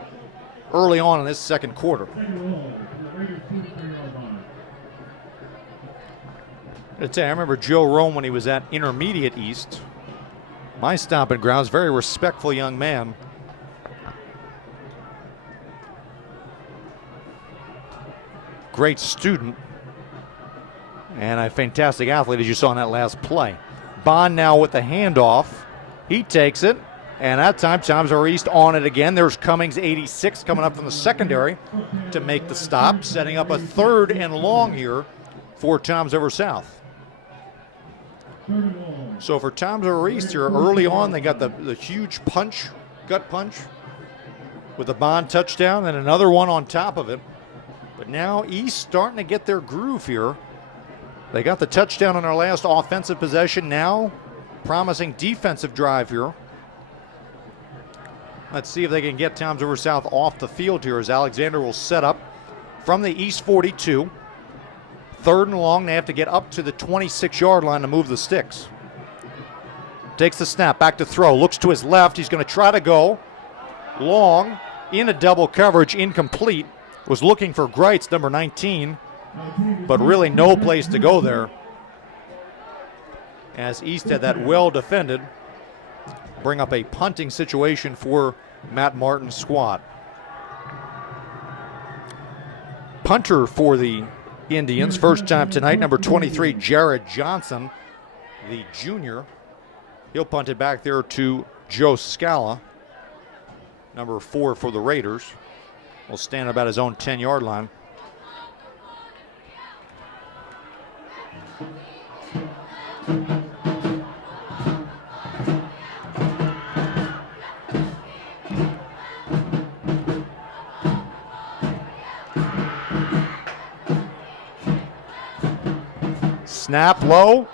early on in this second quarter. I remember Joe Rome when he was at Intermediate East. My stomping grounds, very respectful young man. Great student. And a fantastic athlete, as you saw in that last play. Bond now with the handoff. He takes it. And that time, Toms River East on it again. There's Cummings, 86, coming up from the secondary to make the stop, setting up a 3rd and long here for Toms River South. So for Toms River East here early on, they got the huge punch, gut punch, with the Bond touchdown and another one on top of it. But now East starting to get their groove here. They got the touchdown on their last offensive possession. Now promising defensive drive here. Let's see if they can get Toms River South off the field here as Alexander will set up from the East 42. 3rd and long, they have to get up to the 26-yard line to move the sticks. Takes the snap, back to throw, looks to his left. He's going to try to go long in a double coverage, incomplete. Was looking for Greitz, number 19, but really no place to go there. As East had that well defended, bring up a punting situation for Matt Martin's squad. Punter for the Indians, first time tonight, number 23, Jared Johnson, the junior. He'll punt it back there to Joe Scala, number 4 for the Raiders. Will stand about his own 10-yard line. Snap low.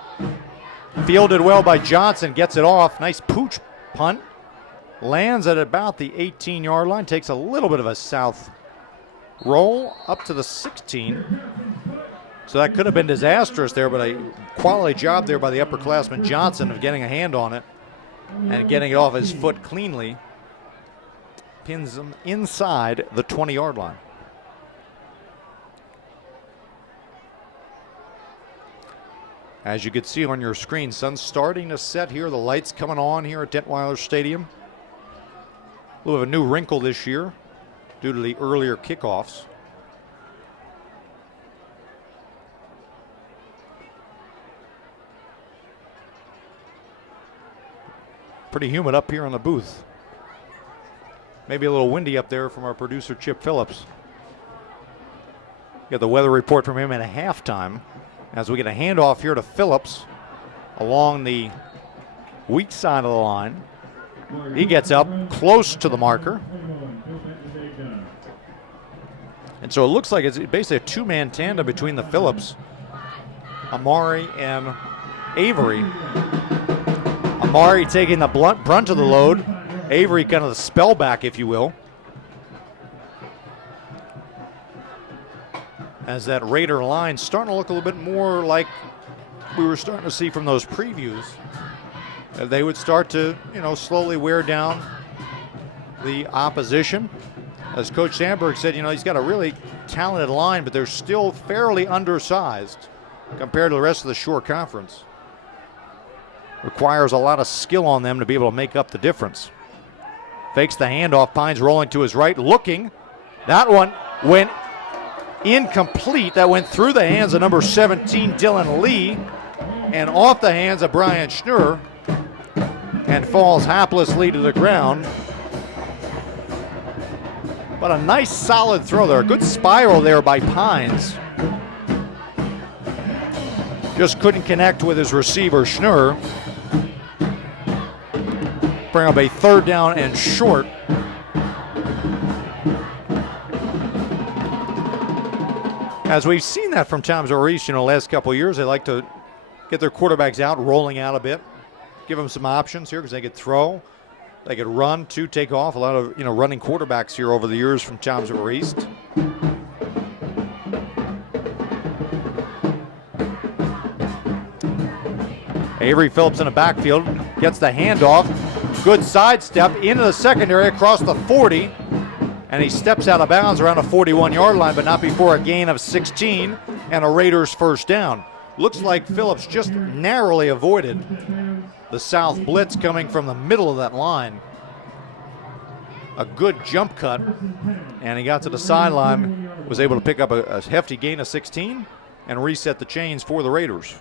Fielded well by Johnson. Gets it off. Nice pooch punt. Lands at about the 18-yard line. Takes a little bit of a south roll up to the 16. So that could have been disastrous there, but a quality job there by the upperclassman Johnson of getting a hand on it and getting it off his foot cleanly. Pins him inside the 20-yard line. As you can see on your screen, sun's starting to set here. The lights coming on here at Detweiler Stadium. A little of a new wrinkle this year due to the earlier kickoffs. Pretty humid up here in the booth. Maybe a little windy up there from our producer Chip Phillips. Got the weather report from him at halftime. As we get a handoff here to Phillips along the weak side of the line. He gets up close to the marker. And so it looks like it's basically a two-man tandem between the Phillips, Amari and Avery. Amari taking the brunt of the load. Avery kind of the spellback, if you will. As that Raider line starting to look a little bit more like we were starting to see from those previews. They would start to, slowly wear down the opposition. As Coach Sandberg said, he's got a really talented line, but they're still fairly undersized compared to the rest of the Shore Conference. Requires a lot of skill on them to be able to make up the difference. Fakes the handoff. Pines rolling to his right, looking. That one went incomplete. That went through the hands of number 17, Dylan Lee, and off the hands of Brian Schnur, and falls haplessly to the ground. But a nice solid throw there. A good spiral there by Pines. Just couldn't connect with his receiver, Schnur. Bring up a third down and short. As we've seen that from Tom's East, the last couple of years, they like to get their quarterbacks out, rolling out a bit. Give them some options here because they could throw. They could run, too, take off. A lot of, running quarterbacks here over the years from Tom's East. Avery Phillips in the backfield, gets the handoff. Good sidestep into the secondary across the 40. And he steps out of bounds around a 41-yard line, but not before a gain of 16 and a Raiders first down. Looks like Phillips just narrowly avoided the South blitz coming from the middle of that line. A good jump cut, and he got to the sideline, was able to pick up a hefty gain of 16 and reset the chains for the Raiders.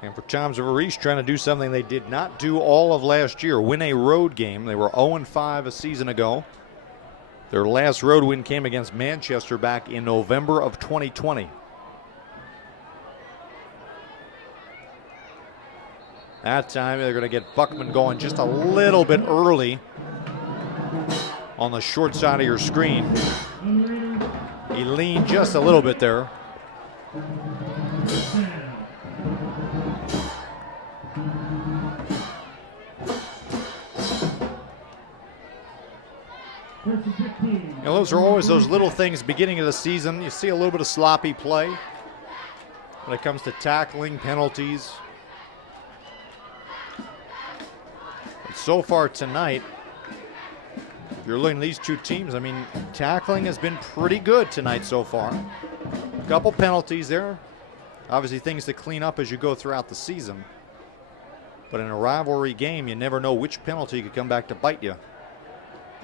And for Tom's East, trying to do something they did not do all of last year, win a road game. They were 0-5 a season ago. Their last road win came against Manchester back in November of 2020. That time they're going to get Buckman going just a little bit early on the short side of your screen. He leaned just a little bit there. Those are always those little things beginning of the season. You see a little bit of sloppy play when it comes to tackling, penalties. But so far tonight, if you're looking at these two teams, tackling has been pretty good tonight so far. A couple penalties there. Obviously things to clean up as you go throughout the season. But in a rivalry game, you never know which penalty could come back to bite you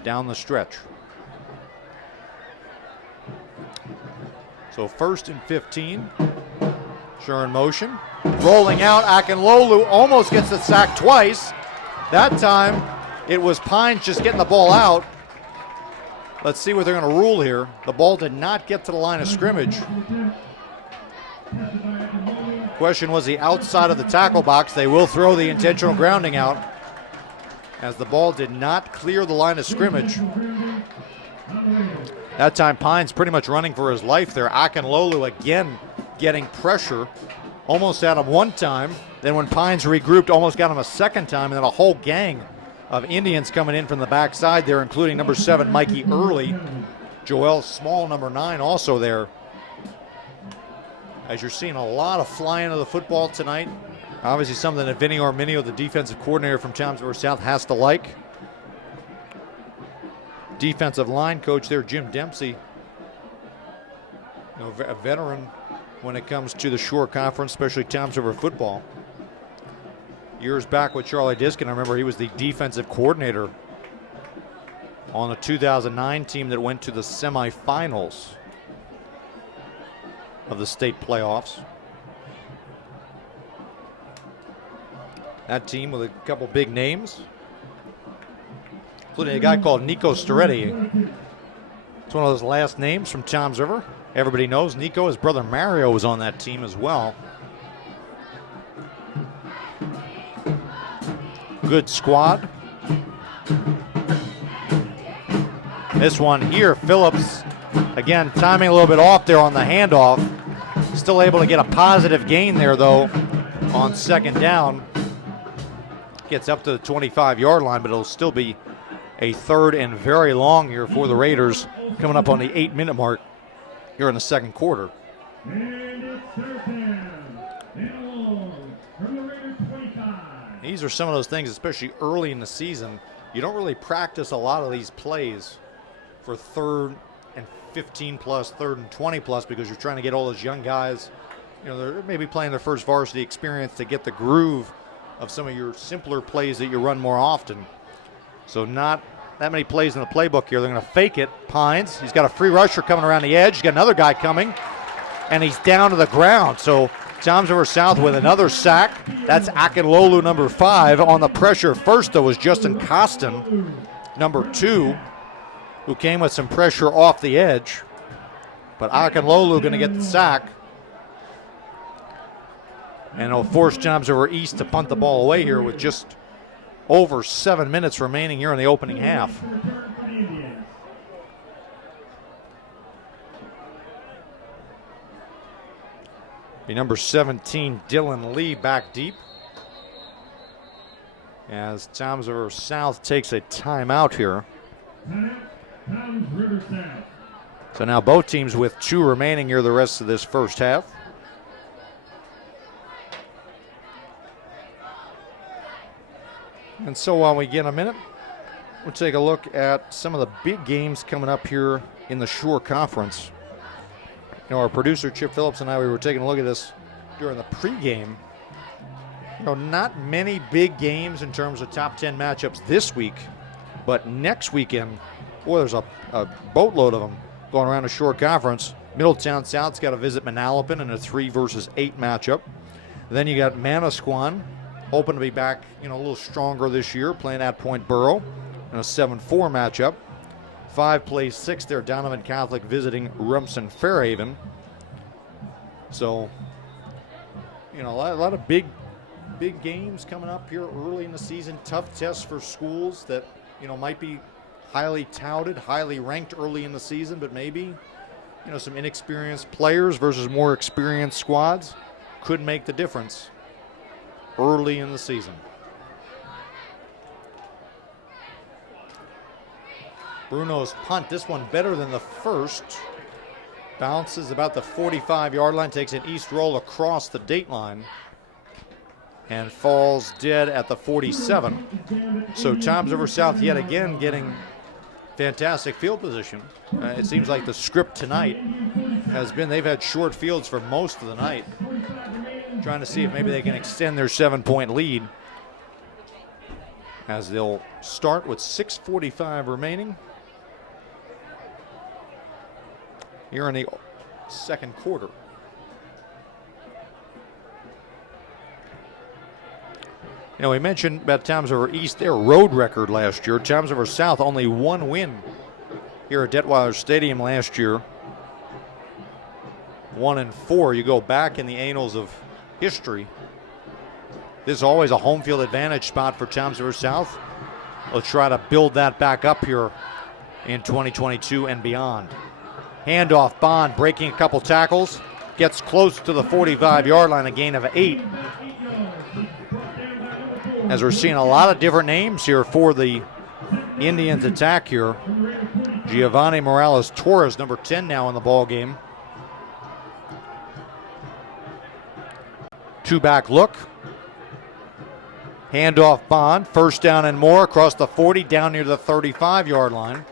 down the stretch. So 1st and 15. Sure in motion. Rolling out. Akinlolu almost gets the sack twice. That time it was Pines just getting the ball out. Let's see what they're going to rule here. The ball did not get to the line of scrimmage. Question, was he outside of the tackle box? They will throw the intentional grounding out as the ball did not clear the line of scrimmage. That time Pines pretty much running for his life there. Akinlolu again getting pressure. Almost had him one time. Then when Pines regrouped, almost got him a second time. And then a whole gang of Indians coming in from the backside there, including number 7, Mikey Early. Joel Small, number 9, also there. As you're seeing a lot of flying of the football tonight. Obviously something that Vinny Arminio, the defensive coordinator from Chelmsford South, has to like. Defensive line coach there, Jim Dempsey. A veteran when it comes to the Shore Conference, especially Chelmsford football. Years back with Charlie Diskin, I remember he was the defensive coordinator on the 2009 team that went to the semifinals of the state playoffs. That team with a couple big names, including a guy called Nico Storetti. It's one of those last names from Toms River. Everybody knows Nico. His brother Mario was on that team as well. good squad. This one here, Phillips, again, timing a little bit off there on the handoff. Still able to get a positive gain there, though, on second down. Gets up to the 25-yard line, but it'll still be a third and very long here for the Raiders, coming up on the 8-minute mark here in the second quarter. And it's third down. And long from the Raiders 25. These are some of those things, especially early in the season. You don't really practice a lot of these plays for third and 15 plus, third and 20 plus, because you're trying to get all those young guys, they're maybe playing their first varsity experience to get the groove of some of your simpler plays that you run more often. So not that many plays in the playbook here. They're going to fake it. Pines, he's got a free rusher coming around the edge. He's got another guy coming, and he's down to the ground. So Toms River South with another sack. That's Akinlolu, number 5. On the pressure first, though, was Justin Costin, number 2, who came with some pressure off the edge. But Akinlolu going to get the sack. And it'll force Toms River East to punt the ball away here with just over 7 minutes remaining here in the opening half. The number 17, Dylan Lee, back deep, as Toms River South takes a timeout here. So now both teams with 2 remaining here the rest of this first half. And so while we get a minute, we'll take a look at some of the big games coming up here in the Shore Conference. Our producer Chip Phillips and I, we were taking a look at this during the pregame. Not many big games in terms of top 10 matchups this week, but next weekend, boy, there's a boatload of them going around the Shore Conference. Middletown South's got to visit Manalapan in a 3 versus 8 matchup. Then you got Manasquan, hoping to be back, a little stronger this year, playing at Point Borough in a 7-4 matchup. 5 plays 6 there, Donovan Catholic visiting Rumson Fairhaven. So, a lot of big games coming up here early in the season. Tough tests for schools that, might be highly touted, highly ranked early in the season, but maybe, some inexperienced players versus more experienced squads could make the difference early in the season. Bruno's punt, this one better than the first. Bounces about the 45-yard line, takes an east roll across the date line, and falls dead at the 47. So Toms River South yet again getting fantastic field position. It seems like the script tonight has been they've had short fields for most of the night, trying to see if maybe they can extend their 7-point lead, as they'll start with 6:45 remaining here in the second quarter. We mentioned about Toms River East, their road record last year. Toms River South only 1 win here at Detweiler Stadium last year. 1-4. You go back in the annals of history. This is always a home field advantage spot for Toms River South. They'll try to build that back up here in 2022 and beyond. Handoff, Bond breaking a couple tackles, gets close to the 45-yard line, a gain of 8. As we're seeing a lot of different names here for the Indians attack here. Giovanni Morales Torres, number 10 now in the ball game. 2-back look. Handoff, Bond, first down and more across the 40, down near the 35-yard line.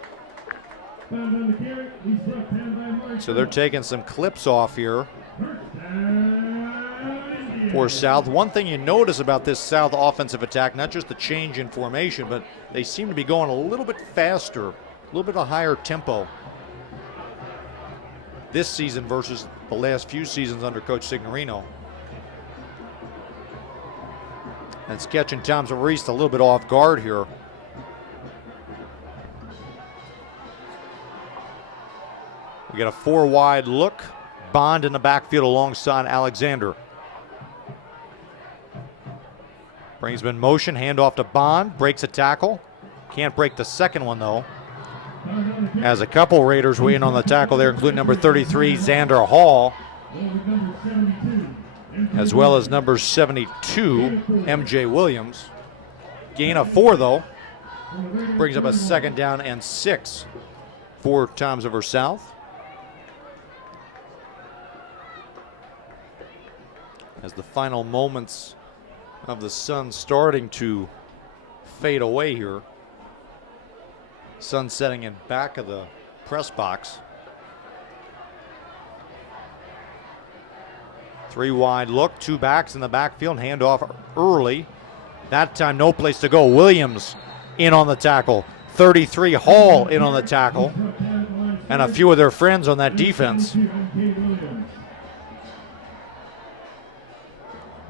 So they're taking some clips off here for South. One thing you notice about this South offensive attack, not just the change in formation, but they seem to be going a little bit faster, a little bit of a higher tempo this season versus the last few seasons under Coach Signorino. That's catching Toms River East a little bit off guard here. We get a 4-wide look. Bond in the backfield alongside Alexander. Brings him in motion, handoff to Bond, breaks a tackle. Can't break the second one though. As a couple Raiders weigh in on the tackle there, including number 33, Xander Hall, as well as number 72, MJ Williams. Gain of 4 though. Brings up a 2nd down and 6 for Toms River South. As the final moments of the sun starting to fade away here. Sun setting in back of the press box. 3 wide look, 2 backs in the backfield, handoff early. That time no place to go. Williams in on the tackle. 33 Hall in on the tackle. And a few of their friends on that defense.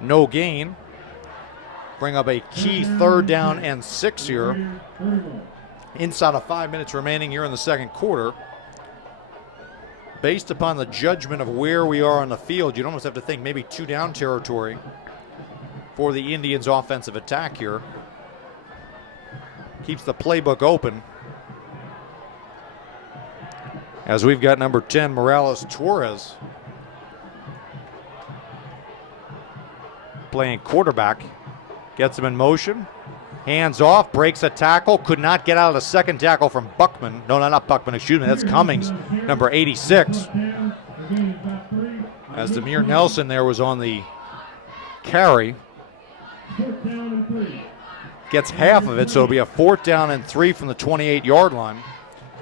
No gain. Bring up a key 3rd down and 6 here. Inside of 5 minutes remaining here in the second quarter. Based upon the judgment of where we are on the field, you'd almost have to think maybe 2 down territory for the Indians' offensive attack here. Keeps the playbook open. As we've got number 10, Morales Torres, playing quarterback. Gets him in motion. Hands off, breaks a tackle. Could not get out of the second tackle from Buckman. No, not Buckman, excuse me. That's Cummings, number 86. As Demir Nelson there was on the carry. Gets half of it, so it'll be a 4th down and 3 from the 28-yard line.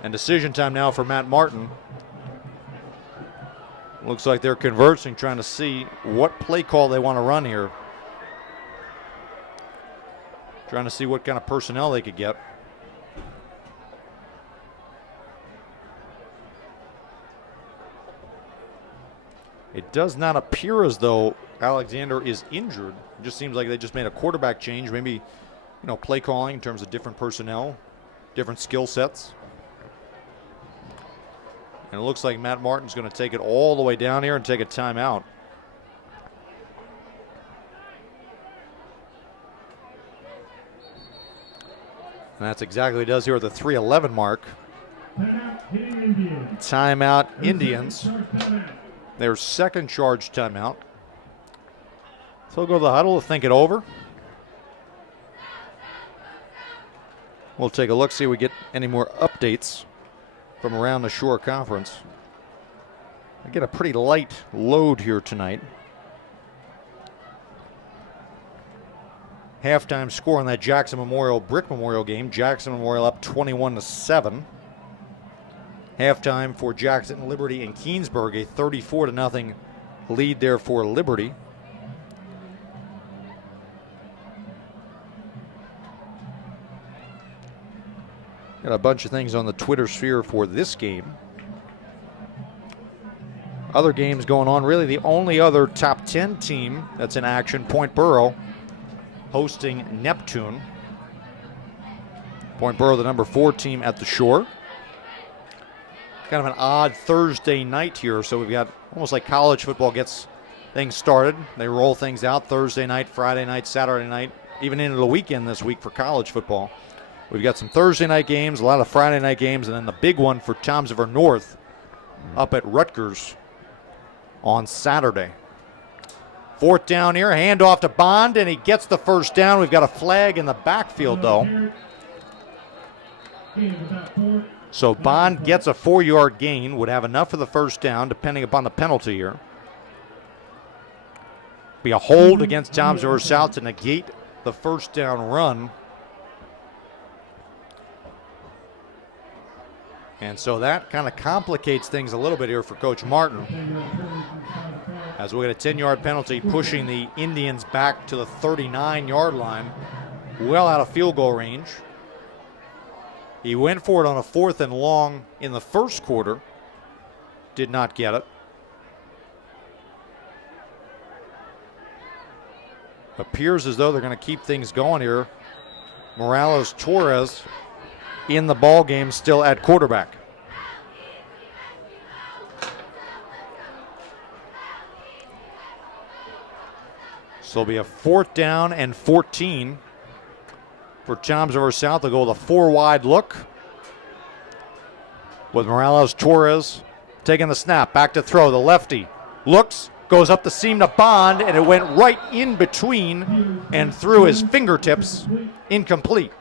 And decision time now for Matt Martin. Looks like they're conversing, trying to see what play call they want to run here. Trying to see what kind of personnel they could get. It does not appear as though Alexander is injured. It just seems like they just made a quarterback change. Maybe, play calling in terms of different personnel, different skill sets. And it looks like Matt Martin's going to take it all the way down here and take a timeout. And that's exactly what he does here at the 3:11 mark. Timeout Indians. Their second charge timeout. So we'll go to the huddle to think it over. We'll take a look, see if we get any more updates from around the Shore Conference. I get a pretty light load here tonight. Halftime score on that Jackson Memorial Brick Memorial game. Jackson Memorial up 21-7. Halftime for Jackson, Liberty, and Keensburg, a 34-0 lead there for Liberty. Got a bunch of things on the Twitter sphere for this game. Other games going on. Really the only other top 10 team that's in action, Point Borough, hosting Neptune. Point Borough, the number 4 team at the Shore. Kind of an odd Thursday night here, so we've got almost like college football gets things started. They roll things out Thursday night, Friday night, Saturday night, even into the weekend this week for college football. We've got some Thursday night games, a lot of Friday night games, and then the big one for Toms River North up at Rutgers on Saturday. 4th down here, handoff to Bond, and he gets the 1st down. We've got a flag in the backfield, though. So Bond gets a 4-yard gain, would have enough for the 1st down, depending upon the penalty here. Be a hold against Toms River South to negate the 1st down run. And so that kind of complicates things a little bit here for Coach Martin. As we get a 10-yard penalty, pushing the Indians back to the 39-yard line, well out of field goal range. He went for it on a 4th and long in the first quarter. Did not get it. Appears as though they're going to keep things going here. Morales Torres in the ball game, still at quarterback. So it'll be a 4th down and 14 for Toms River South. They'll go with a 4-wide look with Morales-Torres taking the snap, back to throw. The lefty looks, goes up the seam to Bond, and it went right in between and through his fingertips. Incomplete.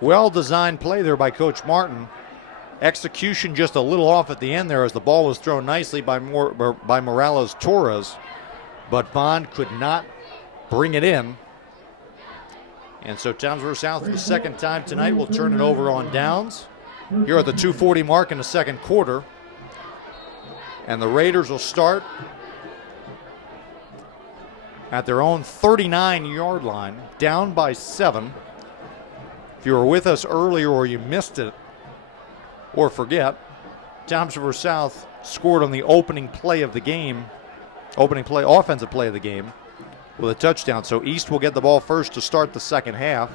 Well-designed play there by Coach Martin. Execution just a little off at the end there as the ball was thrown nicely by Morales-Torres, but Bond could not bring it in. And so Toms River South for the second time tonight will turn it over on downs here at the 2:40 mark in the second quarter. And the Raiders will start at their own 39-yard line, down by 7. If you were with us earlier or you missed it or forget, Toms River South scored on the opening play of the game, offensive play of the game, with a touchdown. So East will get the ball first to start the second half.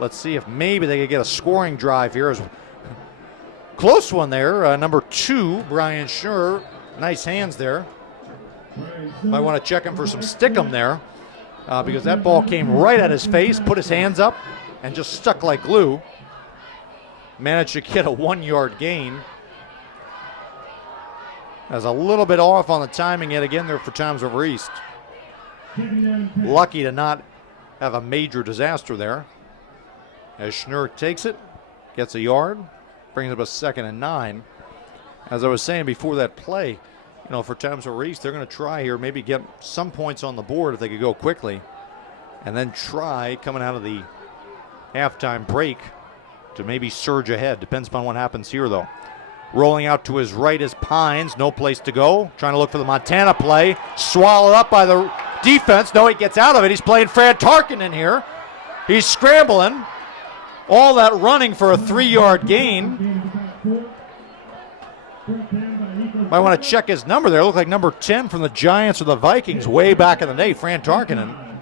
Let's see if maybe they could get a scoring drive here. Close one there. Number 2, Brian Schnur. Nice hands there. Might want to check him for some stickum there because that ball came right at his face, put his hands up, and just stuck like glue. Managed to get a 1-yard gain. As a little bit off on the timing yet again there for Toms River East. Lucky to not have a major disaster there. As Schnur takes it, gets a yard, brings up a 2nd and 9. As I was saying before that play, for Toms River East, they're going to try here, maybe get some points on the board if they could go quickly, and then try coming out of the halftime break to maybe surge ahead. Depends upon what happens here, though. Rolling out to his right is Pines, no place to go. Trying to look for the Montana play. Swallowed up by the defense. No, he gets out of it. He's playing Fran Tarkinen here. He's scrambling. All that running for a 3-yard gain. Might want to check his number there. It looked like number 10 from the Giants or the Vikings way back in the day, Fran Tarkinen.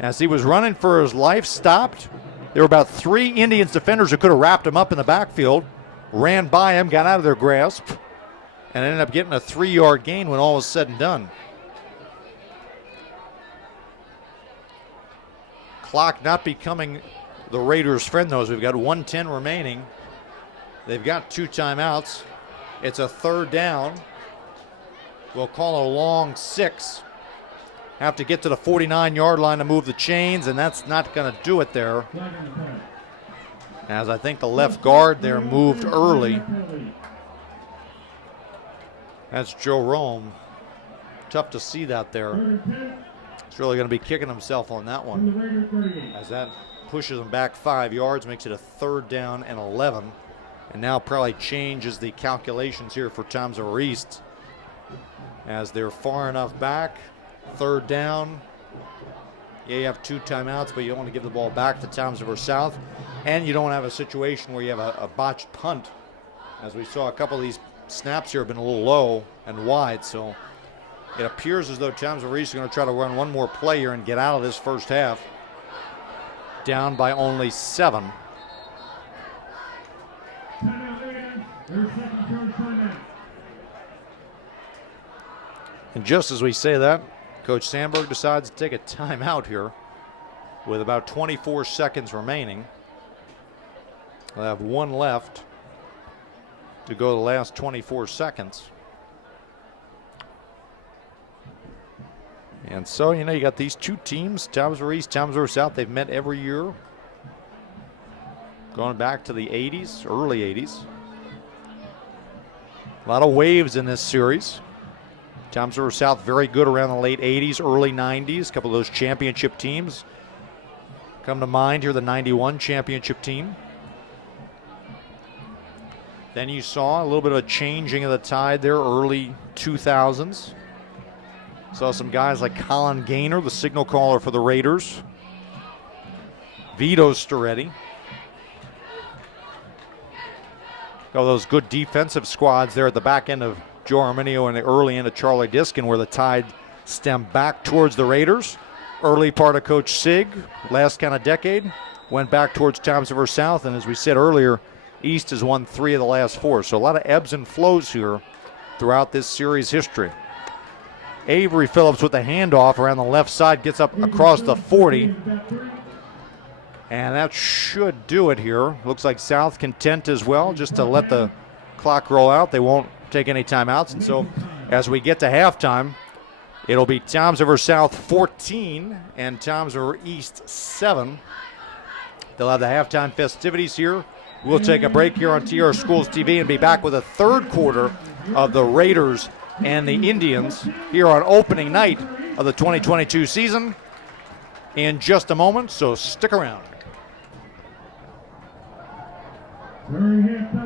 As he was running for his life, stopped. There were about 3 Indians defenders who could have wrapped him up in the backfield. Ran by him, got out of their grasp, and ended up getting a 3-yard gain when all was said and done. Clock not becoming the Raiders' friend, though, as we've got 1:10 remaining. They've got 2 timeouts. It's a 3rd down. We'll call it a long 6. Have to get to the 49-yard line to move the chains, and that's not going to do it there. As I think the left guard there moved early. That's Joe Rome. Tough to see that there. He's really going to be kicking himself on that one. As that pushes him back 5 yards, makes it a 3rd down and 11. And now probably changes the calculations here for Toms River East. As they're far enough back, 3rd down. Yeah, you have 2 timeouts, but you don't want to give the ball back to Toms River South. And you don't have a situation where you have a botched punt. As we saw, a couple of these snaps here have been a little low and wide. So it appears as though Toms River East is going to try to run one more play here and get out of this first half. Down by only 7. And just as we say that, Coach Sandberg decides to take a timeout here with about 24 seconds remaining. They'll have 1 left to go the last 24 seconds. And so, you got these 2 teams, Toms River East, Toms River South. They've met every year going back to the 80s, early 80s. A lot of waves in this series. Toms River South very good around the late 80s, early 90s. A couple of those championship teams come to mind here, the 91 championship team. Then you saw a little bit of a changing of the tide there, early 2000s. Saw some guys like Colin Gaynor, the signal caller for the Raiders. Vito Storetti. Got those good defensive squads there at the back end of Joe Arminio and the early end of Charlie Diskin, where the tide stemmed back towards the Raiders. Early part of Coach Sig, last kind of decade, went back towards Toms River South, and as we said earlier, East has won 3 of the last 4. So a lot of ebbs and flows here throughout this series history. Avery Phillips with the handoff around the left side, gets up across the 40. And that should do it here. Looks like South content as well, just to let the clock roll out. They won't take any timeouts. And so as we get to halftime, it'll be Toms River South 14 and Toms River East 7. They'll have the halftime festivities here. We'll take a break here on TR Schools TV and be back with a third quarter of the Raiders and the Indians here on opening night of the 2022 season in just a moment, so stick around. During halftime.